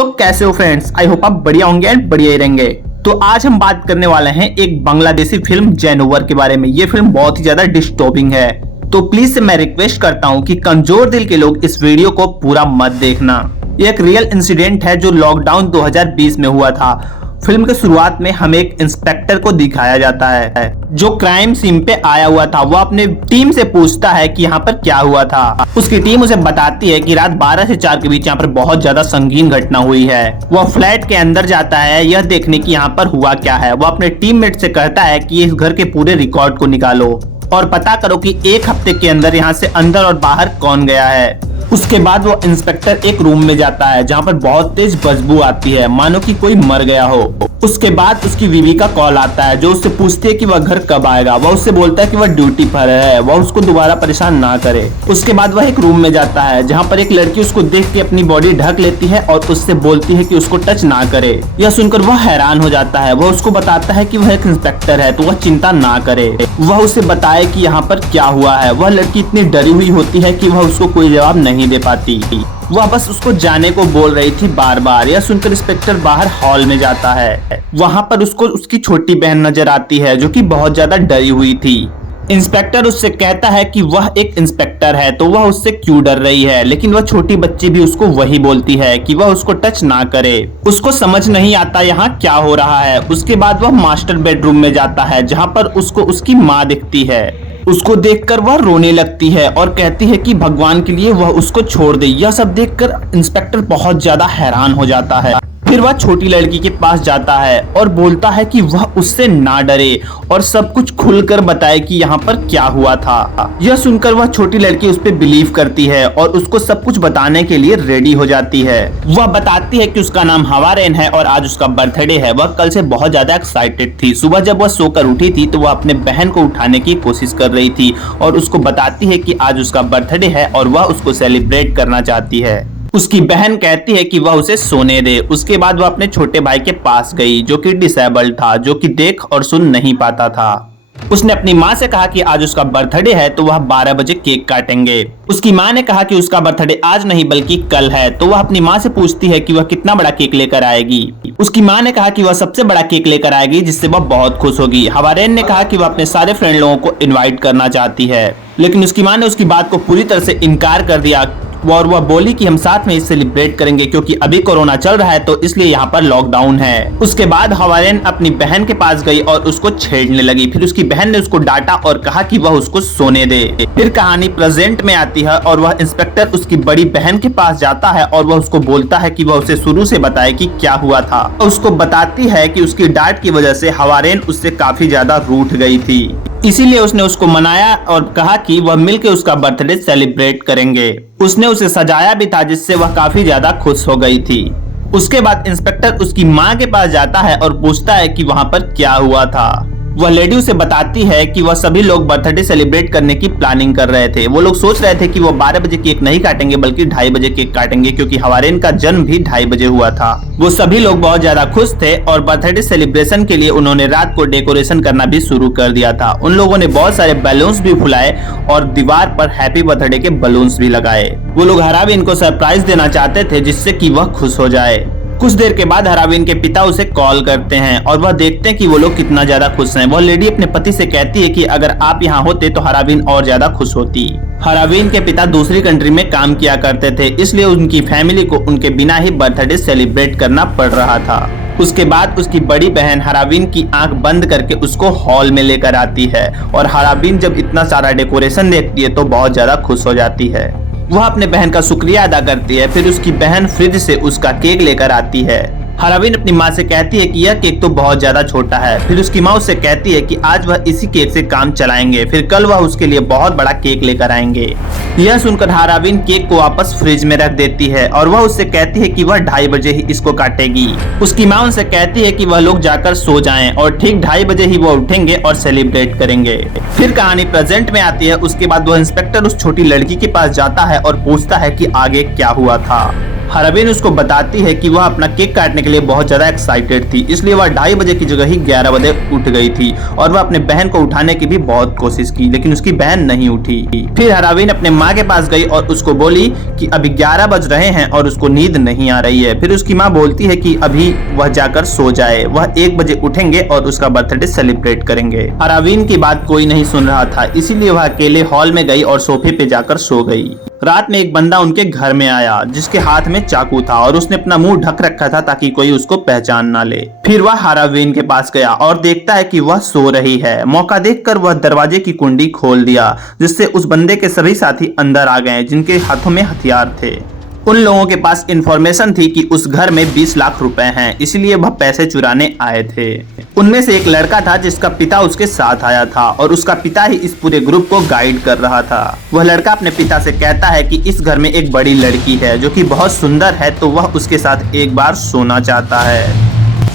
तो कैसे हो फ्रेंड्स, आई होप आप बढ़िया होंगे एंड बढ़िया ही रहेंगे। तो आज हम बात करने वाले हैं एक बांग्लादेशी फिल्म जैनोवर के बारे में। ये फिल्म बहुत ही ज्यादा डिस्टर्बिंग है, तो प्लीज से मैं रिक्वेस्ट करता हूँ कि कमजोर दिल के लोग इस वीडियो को पूरा मत देखना। ये एक रियल इंसिडेंट है जो लॉकडाउन 2020 में हुआ था। फिल्म के शुरुआत में हमें एक इंस्पेक्टर को दिखाया जाता है जो क्राइम सीन पे आया हुआ था। वो अपने टीम से पूछता है कि यहाँ पर क्या हुआ था। उसकी टीम उसे बताती है कि रात 12 से 4 के बीच यहाँ पर बहुत ज्यादा संगीन घटना हुई है। वह फ्लैट के अंदर जाता है यह देखने की यहाँ पर हुआ क्या है। वो अपने टीममेट से कहता है कि इस घर के पूरे रिकॉर्ड को निकालो और पता करो कि एक हफ्ते के अंदर यहाँ से अंदर और बाहर कौन गया है। उसके बाद वो इंस्पेक्टर एक रूम में जाता है जहाँ पर बहुत तेज बदबू आती है, मानो कि कोई मर गया हो। उसके बाद उसकी बीवी का कॉल आता है जो उससे पूछती है कि वह घर कब आएगा। वह उससे बोलता है कि वह ड्यूटी पर है, वह उसको दोबारा परेशान ना करे। उसके बाद वह एक रूम में जाता है जहाँ पर एक लड़की उसको देख के अपनी बॉडी ढक लेती है और उससे बोलती है कि उसको टच ना करे। यह सुनकर वह हैरान हो जाता है। वह उसको बताता है कि वह एक इंस्पेक्टर है तो वह चिंता ना करे। वह उसे बताए कि यहाँ पर क्या हुआ है। वह लड़की इतनी डरी हुई होती है कि वह उसको कोई जवाब नहीं दे पाती। वह बस उसको जाने को बोल रही थी बार बार। यह सुनकर इंस्पेक्टर बाहर हॉल में जाता है। वहाँ पर उसको उसकी छोटी बहन नजर आती है जो कि बहुत ज्यादा डरी हुई थी। इंस्पेक्टर उससे कहता है कि वह एक इंस्पेक्टर है तो वह उससे क्यों डर रही है, लेकिन वह छोटी बच्ची भी उसको वही बोलती है कि वह उसको टच ना करे। उसको समझ नहीं आता यहाँ क्या हो रहा है। उसके बाद वह मास्टर बेडरूम में जाता है जहाँ पर उसको उसकी माँ दिखती है। उसको देखकर वह रोने लगती है और कहती है कि भगवान के लिए वह उसको छोड़ दे। यह सब देखकर इंस्पेक्टर बहुत ज्यादा हैरान हो जाता है। फिर वह छोटी लड़की के पास जाता है और बोलता है कि वह उससे ना डरे और सब कुछ खुलकर बताए कि यहाँ पर क्या हुआ था। यह सुनकर वह छोटी लड़की उस पर बिलीव करती है और उसको सब कुछ बताने के लिए रेडी हो जाती है। वह बताती है कि उसका नाम हवारेन है और आज उसका बर्थडे है। वह कल से बहुत ज्यादा एक्साइटेड थी। सुबह जब वह सोकर उठी थी तो वह अपने बहन को उठाने की कोशिश कर रही थी और उसको बताती है कि आज उसका बर्थडे है और वह उसको सेलिब्रेट करना चाहती है। उसकी बहन कहती है कि वह उसे सोने दे। उसके बाद वह अपने छोटे भाई के पास गई जो कि डिसेबल्ड था, जो कि देख और सुन नहीं पाता था। उसने अपनी माँ से कहा कि आज उसका बर्थडे है तो वह 12 बजे केक काटेंगे। उसकी माँ ने कहा कि उसका बर्थडे आज नहीं बल्कि कल है, तो वह अपनी माँ से पूछती है कि वह कितना बड़ा केक लेकर आएगी। उसकी माँ ने कहा कि वह सबसे बड़ा केक लेकर आएगी जिससे वह बहुत खुश होगी। हवारेन ने कहा कि वह अपने सारे फ्रेंड लोगों को इन्वाइट करना चाहती है, लेकिन उसकी माँ ने उसकी बात को पूरी तरह से इनकार कर दिया और वह बोली कि हम साथ में इसे सेलिब्रेट करेंगे क्योंकि अभी कोरोना चल रहा है तो इसलिए यहाँ पर लॉकडाउन है। उसके बाद हवारेन अपनी बहन के पास गई और उसको छेड़ने लगी। फिर उसकी बहन ने उसको डांटा और कहा कि वह उसको सोने दे। फिर कहानी प्रेजेंट में आती है और वह इंस्पेक्टर उसकी बड़ी बहन के पास जाता है और वह उसको बोलता है कि वह उसे शुरू से बताए कि क्या हुआ था। उसको बताती है कि उसकी डांट की वजह से हवारेन उससे काफी ज्यादा रूठ गई थी, इसीलिए उसने उसको मनाया और कहा कि वह मिलकर उसका बर्थडे सेलिब्रेट करेंगे। उसने उसे सजाया भी था जिससे वह काफी ज्यादा खुश हो गई थी। उसके बाद इंस्पेक्टर उसकी माँ के पास जाता है और पूछता है कि वहाँ पर क्या हुआ था। वह लेडी उसे बताती है कि वह सभी लोग बर्थडे सेलिब्रेट करने की प्लानिंग कर रहे थे। वो लोग सोच रहे थे कि वो 12 बजे केक नहीं काटेंगे बल्कि 2:30 बजे केक काटेंगे क्योंकि हवारेन का जन्म भी 2:30 बजे हुआ था। वो सभी लोग बहुत ज्यादा खुश थे और बर्थडे सेलिब्रेशन के लिए उन्होंने रात को डेकोरेशन करना भी शुरू कर दिया था। उन लोगों ने बहुत सारे बैलून्स भी फुलाए और दीवार पर हैप्पी बर्थडे के बैलून्स भी लगाए। वो लोग हराविन को सरप्राइज देना चाहते थे जिससे कि वह खुश हो जाए। कुछ देर के बाद हराविन के पिता उसे कॉल करते हैं और वह देखते हैं कि वो लोग कितना ज्यादा खुश हैं। वह लेडी अपने पति से कहती है कि अगर आप यहाँ होते तो हराविन और ज्यादा खुश होती। हराविन के पिता दूसरी कंट्री में काम किया करते थे, इसलिए उनकी फैमिली को उनके बिना ही बर्थडे सेलिब्रेट करना पड़ रहा था। उसके बाद उसकी बड़ी बहन हराविन की आंख बंद करके उसको हॉल में लेकर आती है और हराविन जब इतना सारा डेकोरेशन देखती है तो बहुत ज्यादा खुश हो जाती है। वह अपने बहन का शुक्रिया अदा करती है। फिर उसकी बहन फ्रिज से उसका केक लेकर आती है। हराविन अपनी माँ से कहती है कि यह केक तो बहुत ज्यादा छोटा है। फिर उसकी माँ उससे कहती है कि आज वह इसी केक से काम चलाएंगे, फिर कल वह उसके लिए बहुत बड़ा केक लेकर आएंगे। यह सुनकर हराविन केक को वापस फ्रिज में रख देती है और वह उससे कहती है कि वह 2:30 बजे ही इसको काटेगी। उसकी माँ उनसे कहती है कि वह लोग जाकर सो जाएं और ठीक 2:30 बजे ही वह उठेंगे और सेलिब्रेट करेंगे। फिर कहानी प्रेजेंट में आती है। उसके बाद वह इंस्पेक्टर उस छोटी लड़की के पास जाता है और पूछता है कि आगे क्या हुआ था। हरवीन उसको बताती है कि वह अपना केक काटने के लिए बहुत ज्यादा एक्साइटेड थी, इसलिए वह 2:30 बजे की जगह ही 11 बजे उठ गई थी और वह अपने बहन को उठाने की भी बहुत कोशिश की, लेकिन उसकी बहन नहीं उठी। फिर हरवीन अपने माँ के पास गई और उसको बोली कि अभी 11 बज रहे हैं और उसको नींद नहीं आ रही है। फिर उसकी माँ बोलती है कि अभी वह जाकर सो जाए, वह 1 बजे उठेंगे और उसका बर्थडे सेलिब्रेट करेंगे। हरवीन की बात कोई नहीं सुन रहा था, इसीलिए वह अकेले हॉल में गई और सोफे पे जाकर सो गई। रात में एक बंदा उनके घर में आया जिसके हाथ में चाकू था और उसने अपना मुंह ढक रखा था ताकि कोई उसको पहचान ना ले। फिर वह हरवीन के पास गया और देखता है कि वह सो रही है। मौका देखकर वह दरवाजे की कुंडी खोल दिया, जिससे उस बंदे के सभी साथी अंदर आ गए जिनके हाथों में हथियार थे। उन लोगों के पास इंफॉर्मेशन थी कि उस घर में 20 लाख रुपए हैं, इसलिए वह पैसे चुराने आए थे। उनमें से एक लड़का था जिसका पिता उसके साथ आया था और उसका पिता ही इस पूरे ग्रुप को गाइड कर रहा था। वह लड़का अपने पिता से कहता है कि इस घर में एक बड़ी लड़की है जो कि बहुत सुंदर है, तो वह उसके साथ एक बार सोना चाहता है।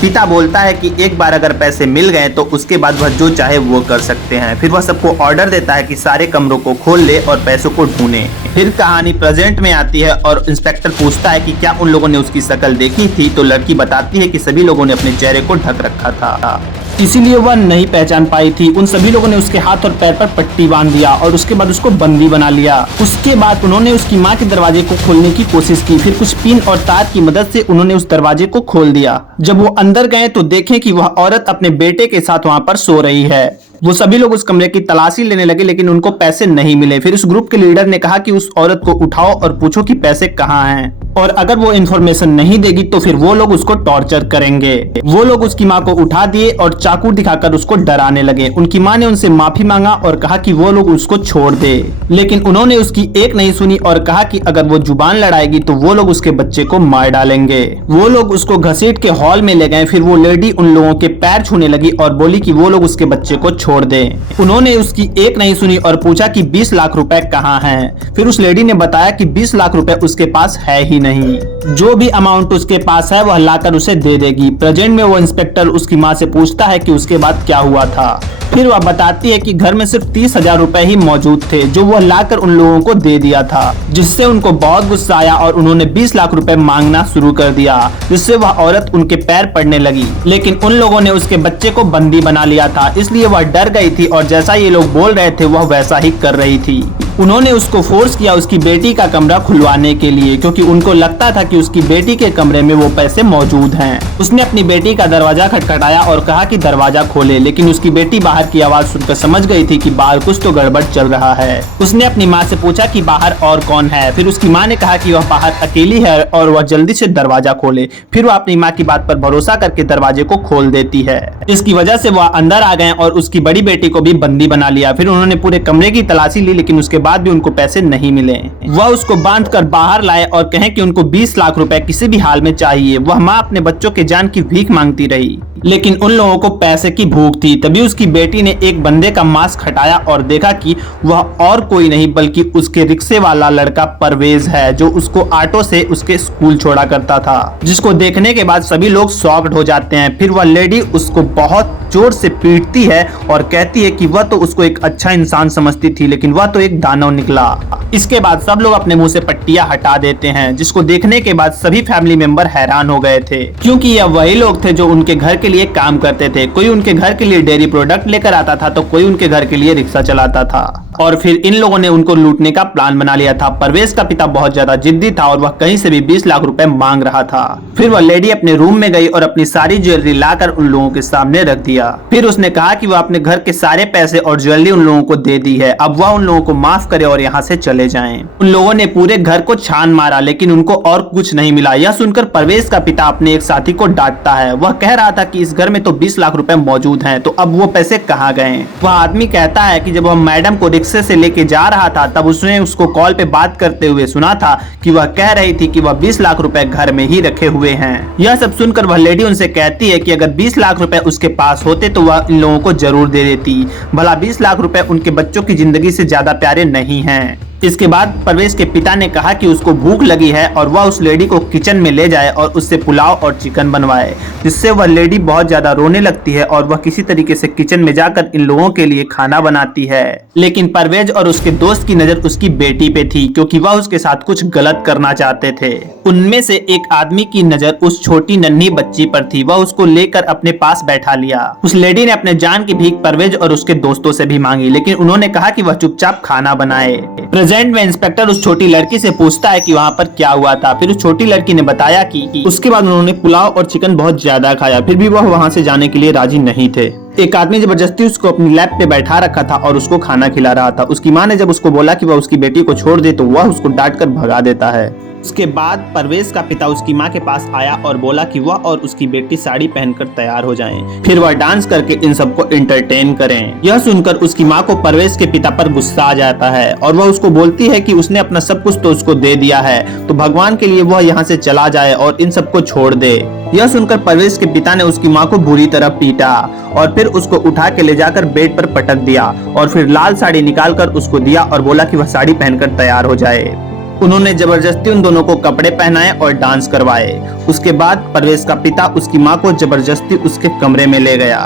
पिता बोलता है कि एक बार अगर पैसे मिल गए तो उसके बाद वह जो चाहे वो कर सकते हैं। फिर वह सबको ऑर्डर देता है कि सारे कमरों को खोल ले और पैसों को ढूंढे। फिर कहानी प्रेजेंट में आती है और इंस्पेक्टर पूछता है कि क्या उन लोगों ने उसकी शक्ल देखी थी, तो लड़की बताती है कि सभी लोगों ने अपने चेहरे को ढक रखा था, इसीलिए वह नहीं पहचान पाई थी। उन सभी लोगों ने उसके हाथ और पैर पर पट्टी बांध दिया और उसके बाद उसको बंदी बना लिया। उसके बाद उन्होंने उसकी माँ के दरवाजे को खोलने की कोशिश की। फिर कुछ पिन और तार की मदद से उन्होंने उस दरवाजे को खोल दिया। जब वो अंदर गए तो देखें कि वह औरत अपने बेटे के साथ वहाँ पर सो रही है। वो सभी लोग उस कमरे की तलाशी लेने लगे, लेकिन उनको पैसे नहीं मिले। फिर उस ग्रुप के लीडर ने कहा कि उस औरत को उठाओ और पूछो कि पैसे कहाँ हैं, और अगर वो इन्फॉर्मेशन नहीं देगी तो फिर वो लोग उसको टॉर्चर करेंगे। वो लोग उसकी माँ को उठा दिए और चाकू दिखाकर उसको डराने लगे। उनकी माँ ने उनसे माफी मांगा और कहा कि वो लोग उसको छोड़ दे, लेकिन उन्होंने उसकी एक नहीं सुनी और कहा कि अगर वो जुबान लड़ाएगी तो वो लोग उसके बच्चे को मार डालेंगे। वो लोग उसको घसीट के हॉल में ले गए। फिर वो लेडी उन लोगों के पैर छूने लगी और बोली कि वो लोग उसके बच्चे को छोड़ दे। उन्होंने उसकी एक नहीं सुनी और पूछा कि 20 लाख रुपए कहाँ हैं। फिर उस लेडी ने बताया कि 20 लाख रुपए उसके पास है ही नहीं, जो भी अमाउंट उसके पास है वह लाकर उसे दे देगी। प्रेजेंट में वो इंस्पेक्टर उसकी माँ से पूछता है कि उसके बाद क्या हुआ था। फिर वह बताती है कि घर में सिर्फ 30,000 रुपए ही मौजूद थे, जो वह लाकर उन लोगों को दे दिया था, जिससे उनको बहुत गुस्सा आया और उन्होंने 20 लाख रुपए मांगना शुरू कर दिया, जिससे वह औरत उनके पैर पड़ने लगी। लेकिन उन लोगों ने उसके बच्चे को बंदी बना लिया था, इसलिए वह डर गई थी और जैसा ये लोग बोल रहे थे वह वैसा ही कर रही थी। उन्होंने उसको फोर्स किया उसकी बेटी का कमरा खुलवाने के लिए, क्योंकि उनको लगता था कि उसकी बेटी के कमरे में वो पैसे मौजूद हैं। उसने अपनी बेटी का दरवाजा खटखटाया और कहा कि दरवाजा खोले, लेकिन उसकी बेटी बाहर की आवाज सुनकर समझ गई थी कि बाहर कुछ तो गड़बड़ चल रहा है। उसने अपनी माँ से पूछा कि बाहर और कौन है। फिर उसकी माँ ने कहा कि वह बाहर अकेली है और वह जल्दी से दरवाजा खोले। फिर वह अपनी माँ की बात पर भरोसा करके दरवाजे को खोल देती है। इसकी वजह से वह अंदर आ गए और उसकी बड़ी बेटी को भी बंदी बना लिया। फिर उन्होंने पूरे कमरे की तलाशी ली, लेकिन उसके बाद भी उनको पैसे नहीं मिले। वह उसको बांधकर बाहर लाए और कहें कि उनको 20 लाख रुपए किसी भी हाल में चाहिए। वह माँ अपने बच्चों के जान की भीख मांगती रही, लेकिन उन लोगों को पैसे की भूख थी। तभी उसकी बेटी ने एक बंदे का मास्क हटाया और देखा कि वह और कोई नहीं बल्कि उसके रिक्शे वाला लड़का परवेज है, जो उसको ऑटो से उसके स्कूल छोड़ा करता था, जिसको देखने के बाद सभी लोग शॉक्ड हो जाते हैं। फिर वह लेडी उसको बहुत जोर से पीटती है और कहती है कि वह तो उसको एक अच्छा इंसान समझती थी, लेकिन वह तो एक दानव निकला। इसके बाद सब लोग अपने मुंह से पट्टियां हटा देते हैं, जिसको देखने के बाद सभी फैमिली मेंबर हैरान हो गए थे, क्योंकि यह वही लोग थे जो उनके घर के लिए काम करते थे। कोई उनके घर के लिए डेयरी प्रोडक्ट लेकर आता था तो कोई उनके घर के लिए रिक्शा चलाता था। और फिर इन लोगों ने उनको लूटने का प्लान बना लिया था। परवेज का पिता बहुत ज्यादा जिद्दी था और वह कहीं से भी 20 लाख रुपए मांग रहा था। फिर वह लेडी अपने रूम में गई और अपनी सारी ज्वेलरी लाकर उन लोगों के सामने रख दिया। फिर उसने कहा कि वह अपने घर के सारे पैसे और ज्वेलरी उन लोगों को दे दी है, अब वह उन लोगों को माफ करे और यहाँ से चले जाएं। उन लोगों ने पूरे घर को छान मारा, लेकिन उनको और कुछ नहीं मिला। यह सुनकर परवेज का पिता अपने एक साथी को डांटता है। वह कह रहा था कि इस घर में तो 20 लाख रुपए मौजूद हैं, तो अब वो पैसे कहाँ गए। वह आदमी कहता है कि जब वह मैडम को रिक्शे से लेके जा रहा था तब उसने उसको कॉल पे बात करते हुए सुना था कि वह कह रही थी कि वह 20 लाख रुपए घर में ही रखे हुए हैं। यह सब सुनकर वह लेडी उनसे कहती है कि अगर 20 लाख रुपए उसके पास होते तो वह इन लोगों को जरूर दे देती। भला 20 लाख रुपए उनके बच्चों की जिंदगी से ज्यादा प्यारे नहीं हैं। इसके बाद परवेज के पिता ने कहा कि उसको भूख लगी है और वह उस लेडी को किचन में ले जाए और उससे पुलाव और चिकन बनवाए, जिससे वह लेडी बहुत ज्यादा रोने लगती है और वह किसी तरीके से किचन में जाकर इन लोगों के लिए खाना बनाती है। लेकिन परवेज और उसके दोस्त की नजर उसकी बेटी पे थी, क्योंकि वह उसके साथ कुछ गलत करना चाहते थे। उनमें से एक आदमी की नजर उस छोटी नन्ही बच्ची पर थी। वह उसको लेकर अपने पास बैठा लिया। उस लेडी ने अपने जान की भीख परवेज और उसके दोस्तों से भी मांगी, लेकिन उन्होंने कहा कि वह चुपचाप खाना बनाए। प्रेजेंट में इंस्पेक्टर उस छोटी लड़की से पूछता है कि वहाँ पर क्या हुआ था। फिर उस छोटी लड़की ने बताया कि उसके बाद उन्होंने पुलाव और चिकन बहुत ज्यादा खाया, फिर भी वह वहाँ से जाने के लिए राजी नहीं थे। एक आदमी जबरदस्ती उसको अपनी लैब पे बैठा रखा था और उसको खाना खिला रहा था। उसकी माँ ने जब उसको बोला कि वह उसकी बेटी को छोड़ दे तो वह उसको डांट कर भगा देता है। उसके बाद परवेज का पिता उसकी माँ के पास आया और बोला कि वह और उसकी बेटी साड़ी पहनकर तैयार हो जाएं, फिर वह डांस करके इन सबको एंटरटेन करें। यह सुनकर उसकी माँ को परवेज के पिता पर गुस्सा आ जाता है और वह उसको बोलती है कि उसने अपना सब कुछ तो उसको दे दिया है, तो भगवान के लिए वह यहाँ से चला जाए और इन सबको छोड़ दे। यह सुनकर परवेज के पिता ने उसकी माँ को बुरी तरह पीटा और फिर उसको उठा के ले जाकर बेड पर पटक दिया और फिर लाल साड़ी निकाल कर उसको दिया और बोला कि वह साड़ी पहनकर तैयार हो जाए। उन्होंने जबरदस्ती उन दोनों को कपड़े पहनाए और डांस करवाए। उसके बाद परवेज का पिता उसकी माँ को जबरदस्ती उसके कमरे में ले गया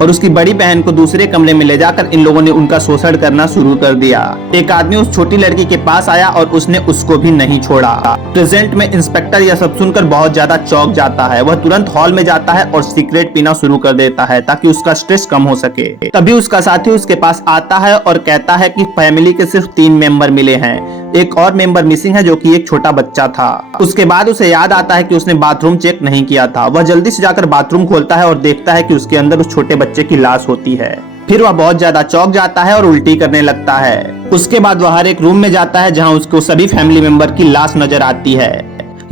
और उसकी बड़ी बहन को दूसरे कमरे में ले जाकर इन लोगों ने उनका शोषण करना शुरू कर दिया। एक आदमी उस छोटी लड़की के पास आया और उसने उसको भी नहीं छोड़ा। प्रेजेंट में इंस्पेक्टर यह सब सुनकर बहुत ज्यादा चौंक जाता है। वह तुरंत हॉल में जाता है और सिगरेट पीना शुरू कर देता है ताकि उसका स्ट्रेस कम हो सके। तभी उसका साथी उसके पास आता है और कहता है कि फैमिली के सिर्फ 3 मेंबर मिले हैं, एक और मेंबर मिसिंग है जो कि एक छोटा बच्चा था। उसके बाद उसे याद आता है कि उसने बाथरूम चेक नहीं किया था। वह जल्दी से जाकर बाथरूम खोलता है और देखता है कि उसके अंदर उस छोटे बच्चे की लाश होती है। फिर वह बहुत ज्यादा चौंक जाता है और उल्टी करने लगता है। उसके बाद वह हर एक रूम में जाता है जहां उसको सभी फैमिली मेंबर की लाश नजर आती है।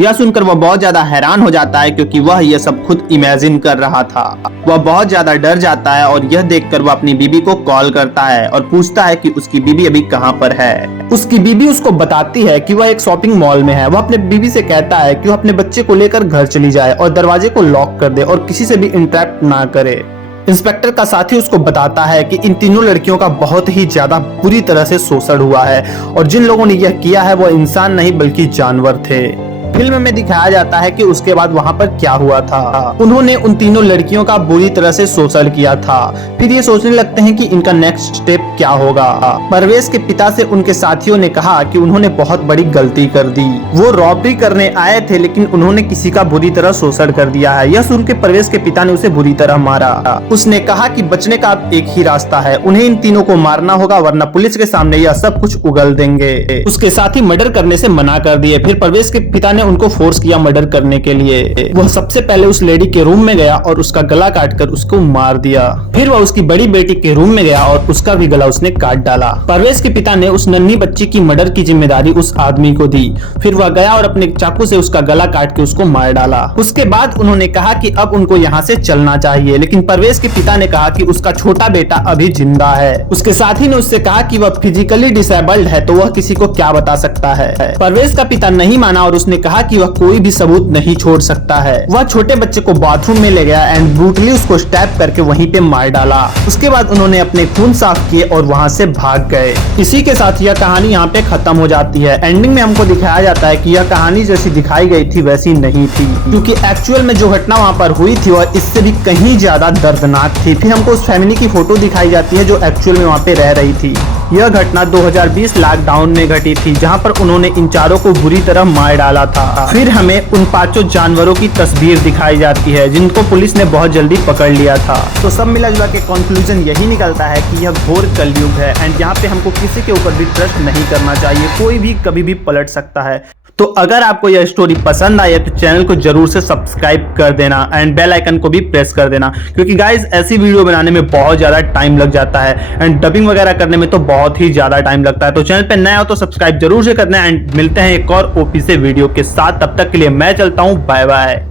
यह सुनकर वह बहुत ज्यादा हैरान हो जाता है क्योंकि वह यह सब खुद इमेजिन कर रहा था। वह बहुत ज्यादा डर जाता है और यह देखकर वह अपनी बीबी को कॉल करता है और पूछता है कि उसकी बीबी अभी कहां पर है। उसकी बीबी उसको बताती है कि वह एक शॉपिंग मॉल में है। वह अपने बीबी से कहता है कि वह अपने बच्चे को लेकर घर चली जाए और दरवाजे को लॉक कर दे और किसी से भी इंटरेक्ट ना करे। इंस्पेक्टर का साथी उसको बताता है कि इन तीनों लड़कियों का बहुत ही ज्यादा बुरी तरह से शोषण हुआ है और जिन लोगों ने यह किया है वो इंसान नहीं बल्कि जानवर थे। फिल्म में दिखाया जाता है कि उसके बाद वहाँ पर क्या हुआ था। उन्होंने उन तीनों लड़कियों का बुरी तरह से शोषण किया था। फिर ये सोचने लगते हैं कि इनका नेक्स्ट स्टेप क्या होगा। परवेज के पिता से उनके साथियों ने कहा कि उन्होंने बहुत बड़ी गलती कर दी। वो रॉबरी करने आए थे लेकिन उन्होंने किसी का बुरी तरह शोषण कर दिया है। यह सुन के परवेज के पिता ने उसे बुरी तरह मारा। उसने कहा कि बचने का अब एक ही रास्ता है, उन्हें इन तीनों को मारना होगा वरना पुलिस के सामने यह सब कुछ उगल देंगे। उसके साथी मर्डर करने से मना कर दिए। फिर परवेज के पिता ने उनको फोर्स किया मर्डर करने के लिए। वह सबसे पहले उस लेडी के रूम में गया और उसका गला काटकर उसको मार दिया। फिर वह उसकी बड़ी बेटी के रूम में गया और उसका भी गला उसने काट डाला। परवेज के पिता ने उस नन्ही बच्ची की मर्डर की जिम्मेदारी उस आदमी को दी। फिर वह गया और अपने चाकू से उसका गला काट के उसको मार डाला। उसके बाद उन्होंने कहा कि अब उनको यहाँ से चलना चाहिए, लेकिन परवेज के पिता ने कहा कि उसका छोटा बेटा अभी जिंदा है। उसके साथी ने उससे कहा कि वह फिजिकली डिसेबल्ड है तो वह किसी को क्या बता सकता है। परवेज का पिता नहीं माना और उसने कहा कि वह कोई भी सबूत नहीं छोड़ सकता है। वह छोटे बच्चे को बाथरूम में ले गया एंड ब्रूटली उसको स्टैप करके वहीं पे मार डाला। उसके बाद उन्होंने अपने खून साफ किए और वहां से भाग गए। इसी के साथ यह कहानी यहाँ पे खत्म हो जाती है। एंडिंग में हमको दिखाया जाता है कि यह कहानी जैसी दिखाई गई थी वैसी नहीं थी, क्योंकि एक्चुअल में जो घटना वहाँ पर हुई थी वह इससे भी कहीं ज्यादा दर्दनाक थी। फिर हमको उस फैमिली की फोटो दिखाई जाती है जो एक्चुअल में वहाँ पे रह रही थी। यह घटना 2020 लॉकडाउन में घटी थी जहां पर उन्होंने इन चारों को बुरी तरह मार डाला था। फिर हमें उन 5 जानवरों की तस्वीर दिखाई जाती है जिनको पुलिस ने बहुत जल्दी पकड़ लिया था। तो सब मिला जुला के कंक्लूजन यही निकलता है कि यह घोर कलयुग है एंड यहाँ पे हमको किसी के ऊपर भी ट्रस्ट नहीं करना चाहिए। कोई भी कभी भी पलट सकता है। तो अगर आपको यह स्टोरी पसंद आई है तो चैनल को जरूर से सब्सक्राइब कर देना एंड बेल आइकन को भी प्रेस कर देना, क्योंकि गाइज ऐसी वीडियो बनाने में बहुत ज्यादा टाइम लग जाता है एंड डबिंग वगैरह करने में तो बहुत ही ज्यादा टाइम लगता है। तो चैनल पे नया हो तो सब्सक्राइब जरूर से करना एंड मिलते हैं एक और ओपी से वीडियो के साथ। तब तक के लिए मैं चलता हूँ, बाय बाय।